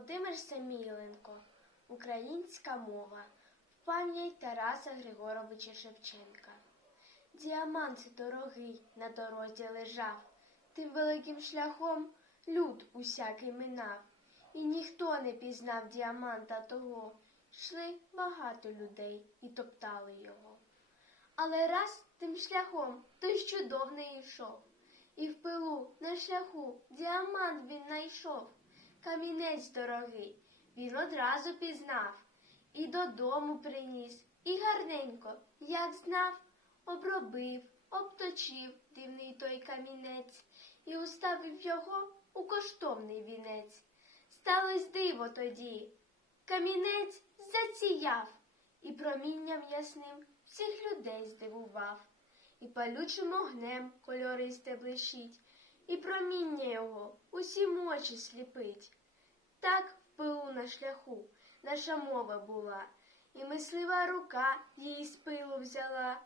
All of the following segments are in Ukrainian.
Володимир Саміленко. Українська мова. В пам'ять Тараса Григоровича Шевченка. Діамант дорогий на дорозі лежав, тим великим шляхом люд усякий минав, і ніхто не пізнав діаманта того. Йшли багато людей і топтали його. Але раз тим шляхом той чудов не йшов, і в пилу на шляху діамант він найшов, камінець дорогий, він одразу пізнав, і додому приніс, і гарненько, як знав, обробив, обточив дивний той камінець і уставив його у коштовний вінець. Сталось диво тоді. Камінець засіяв і промінням ясним всіх людей здивував, і палючим огнем кольористе блищить, і проміння його усім очі сліпить. Так в пилу на шляху наша мова була, і мислива рука її з пилу взяла,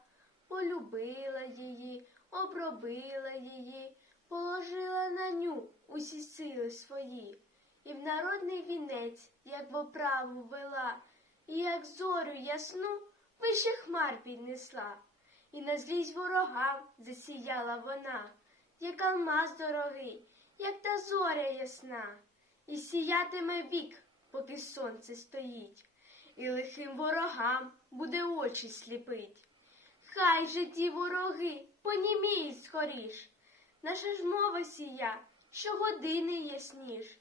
полюбила її, обробила її, положила на ню усі сили свої, і в народний вінець, як в оправу вела, і як зорю ясну вище хмар піднесла, і на злість ворогам засіяла вона, як алмаз дорогий, як та зоря ясна, і сіятиме вік, поки сонце стоїть, і лихим ворогам буде очі сліпить. Хай же ті вороги поніміють скоріш, наша ж мова сія, щогодини ясніш.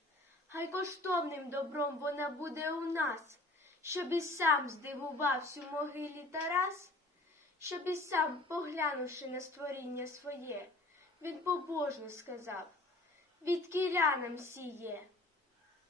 Хай коштовним добром вона буде у нас, щоб і сам здивувався у могилі Тарас, щоб і сам, поглянувши на створіння своє, він побожно сказав, від нам сіє.